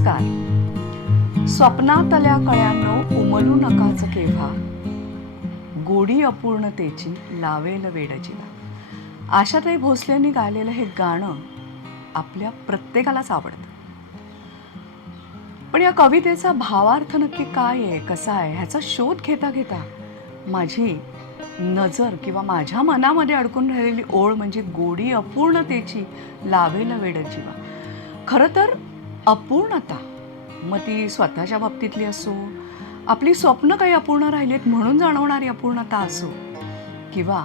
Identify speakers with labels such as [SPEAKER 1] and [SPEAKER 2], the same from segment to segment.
[SPEAKER 1] नमस्कार. स्वप्नातल्या कळ्यांनो उमलू नकाच केव्हा? गोडी अपूर्णतेची लावेल वेडजीवा आशाताई भोसलेंनी गायलेलं हे गाणं आपल्या प्रत्येकालाच आवडतं. पण या कवितेचा भावार्थ नक्की काय आहे कसा आहे ह्याचा शोध घेता घेता माझी नजर किंवा माझ्या मनामध्ये अडकून राहिलेली ओळ म्हणजे गोडी अपूर्णतेची लावेल वेडजीवा खरं तर अपूर्णता. मग ती स्वतःच्या बाबतीतली असो आपली स्वप्न काही अपूर्ण राहिलीत म्हणून जाणवणारी अपूर्णता असो किंवा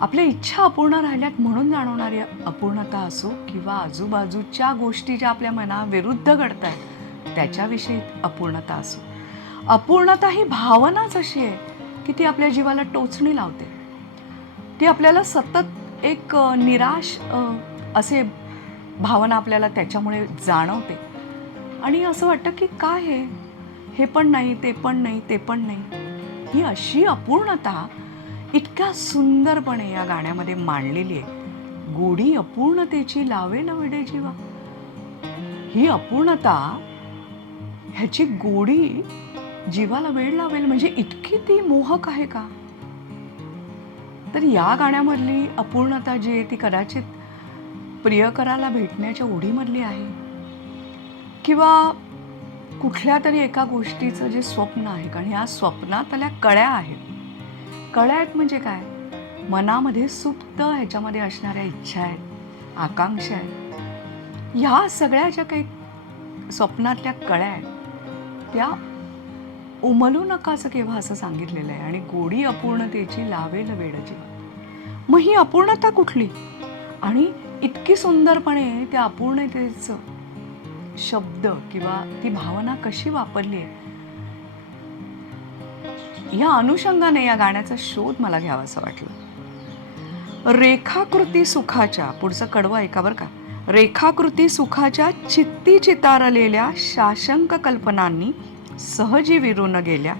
[SPEAKER 1] आपल्या इच्छा अपूर्ण राहिल्यात म्हणून जाणवणारी अपूर्णता असो किंवा आजूबाजूच्या गोष्टी ज्या आपल्या मनाविरुद्ध घडत आहेत त्याच्याविषयी अपूर्णता असो. अपूर्णता ही भावनाच अशी आहे की ती आपल्या जीवाला टोचणी लावते. ती आपल्याला सतत एक निराश असे भावना आपल्याला त्याच्यामुळे जाणवते. आणि असं वाटतं की काय हे? हे पण नाही ते पण नाही ते पण नाही. ही अशी अपूर्णता इतक्या सुंदरपणे या गाण्यामध्ये मांडलेली आहे. गोडी अपूर्णतेची लावे वेडे जीवा. ही अपूर्णता ह्याची गोडी जीवाला वेळ लावेल म्हणजे इतकी ती मोहक आहे का? तर या गाण्यामधली अपूर्णता जी आहे ती कदाचित प्रियकराला भेटण्याच्या ओढीमधली आहे? किंवा कुठल्या तरी एका गोष्टीचं जे स्वप्न आहे कारण ह्या स्वप्नातल्या कळ्या आहेत. कळ्या आहेत म्हणजे काय? मनामध्ये सुप्त ह्याच्यामध्ये असणाऱ्या इच्छा आहेत आकांक्षा आहेत. ह्या सगळ्या ज्या काही स्वप्नातल्या कळ्या आहेत त्या उमलू नकाचं केव्हा असं सांगितलेलं आहे? आणि गोडी अपूर्णतेची लावेल वेड जीवा मग ही अपूर्णता कुठली? आणि इतकी सुंदरपणे त्या अपूर्णतेचं शब्द किंवा ती भावना कशी वापरली आहे या अनुषंगाने या गाण्याचा शोध मला घ्यावा असं वाटलं. रेखाकृती सुखाच्या पुढचं कडवं ऐका बरं का. रेखाकृती सुखाच्या चित्ती चितारलेल्या शाशंक कल्पनांनी सहजी विरून गेल्या.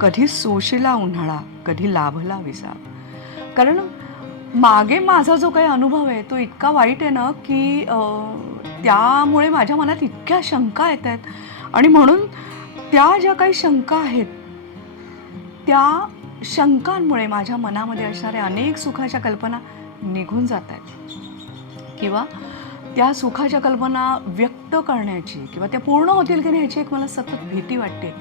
[SPEAKER 1] कधी सोशिला उन्हाळा कधी लाभला विसाव. कारण मागे माझा जो काही अनुभव आहे तो इतका वाईट आहे ना की त्यामुळे माझ्या मनात इतक्या शंका येत आहेत. आणि म्हणून त्या ज्या काही शंका आहेत त्या शंकांमुळे माझ्या मनामध्ये असणाऱ्या अनेक सुखाच्या कल्पना निघून जात आहेत. किंवा त्या सुखाच्या कल्पना व्यक्त करण्याची किंवा त्या पूर्ण होतील की नाही ह्याची एक मला सतत भीती वाटते.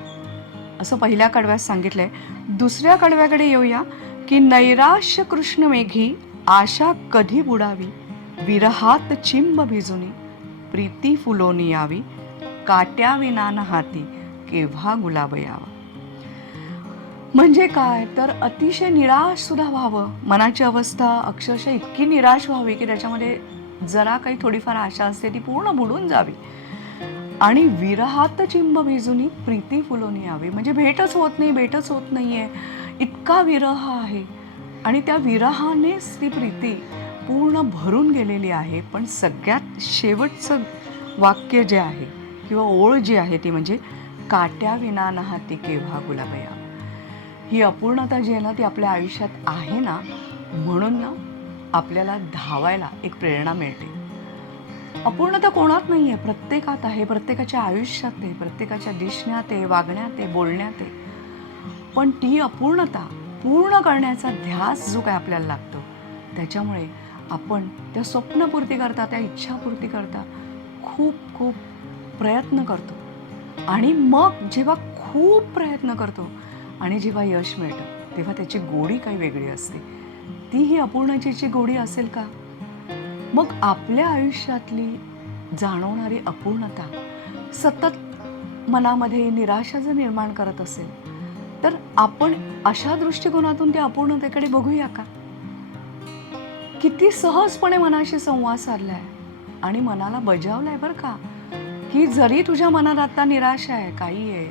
[SPEAKER 1] असं पहिल्या कडव्यात आहे दुसऱ्या कडव्याकडे येऊया. की नैराश्य कृष्ण मेघी आशा कधी बुडावी? विरहात चिंब भिजुनी प्रीती फुलोनी यावी काट्या विनान हाती केव्हा गुलाब यावा म्हणजे काय? तर अतिशय निराश सुद्धा व्हावं. मनाची अवस्था अक्षरशः इतकी निराश व्हावी की त्याच्यामध्ये जरा काही थोडीफार आशा असते ती पूर्ण बुडून जावी. आणि विरहात चिंब भिजुनी प्रीती फुलोनी यावी. म्हणजे भेटच होत नाही भेटच होत नाही आहे इतका विरह आहे. आणि त्या विरहानेच ती प्रीती पूर्ण भरून गेलेली आहे. पण सगळ्यात शेवटचं वाक्य जे आहे किंवा ओळ जी आहे ती म्हणजे काट्या विना हाती केव्हा गुलाब ही अपूर्णता जी आहे ना ती आपल्या आयुष्यात आहे ना म्हणून ना आपल्याला धावायला एक प्रेरणा मिळते. अपूर्णता कोणात नाही आहे प्रत्येकात आहे. प्रत्येकाच्या आयुष्यात आहे. प्रत्येकाच्या दिसण्यात आहे. वागण्यात आहे. बोलण्यात आहे. पण ती अपूर्णता पूर्ण करण्याचा ध्यास जो काय आपल्याला लागतो त्याच्यामुळे आपण त्या स्वप्नपूर्ती करता त्या इच्छापूर्ती करता खूप खूप प्रयत्न करतो. आणि मग जेव्हा खूप प्रयत्न करतो आणि जेव्हा यश मिळतं तेव्हा त्याची गोडी काही वेगळी असते. ती ही अपूर्णतेची गोडी असेल का? मग आपल्या आयुष्यातली जाणवणारी अपूर्णता सतत मनामध्ये निराशा जर निर्माण करत असेल तर आपण अशा दृष्टिकोनातून त्या अपूर्णतेकडे बघूया का? किती सहजपणे मनाशी संवाद साधलाय आणि मनाला बजावलाय बरं का? की जरी तुझ्या मनात आता निराशा आहे काही आहे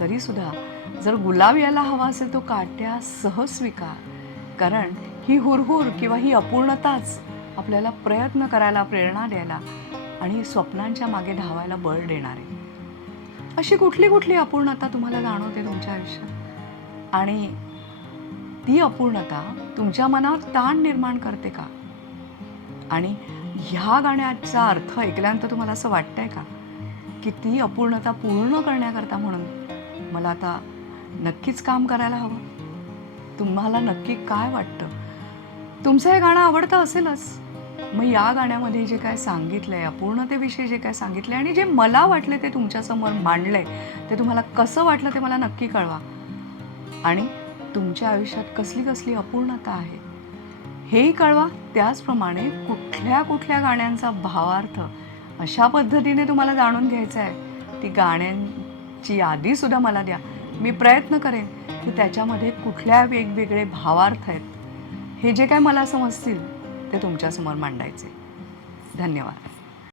[SPEAKER 1] तरी सुद्धा जर गुलाब यायला हवा असेल तो काट्या सहज स्वीकार. कारण ही हुरहुर किंवा ही अपूर्णताच आपल्याला प्रयत्न करायला प्रेरणा द्यायला आणि स्वप्नांच्या मागे धावायला बळ देणार. आहे अशी कुठली कुठली अपूर्णता तुम्हाला जाणवते तुमच्या आयुष्यात? आणि ती अपूर्णता तुमच्या मनावर ताण निर्माण करते का? आणि ह्या गाण्याचा अर्थ ऐकल्यानंतर तुम्हाला असं वाटतंय का? की ती अपूर्णता पूर्ण करण्याकरता म्हणून मला आता नक्कीच काम करायला हवं? तुम्हाला नक्की काय वाटतं? तुमचं हे गाणं आवडतं असेलच. मग या गाण्यामध्ये जे काय सांगितलंय अपूर्णतेविषयी जे काय सांगितलंय आणि जे मला वाटले ते तुमच्यासमोर मांडलंय ते तुम्हाला कसं वाटलं ते मला नक्की कळवा. आणि तुमच्या आयुष्यात कसली कसली अपूर्णता आहे हेही कळवा. त्याचप्रमाणे कुठल्या कुठल्या गाण्यांचा भावार्थ अशा पद्धतीने तुम्हाला जाणून घ्यायचा आहे ती गाण्यांची यादीसुद्धा मला द्या. मी प्रयत्न करेन की त्याच्यामध्ये कुठल्या वेगवेगळे भावार्थ आहेत हे जे काय मला समजतील ते तुमच्यासमोर मांडायचे. धन्यवाद.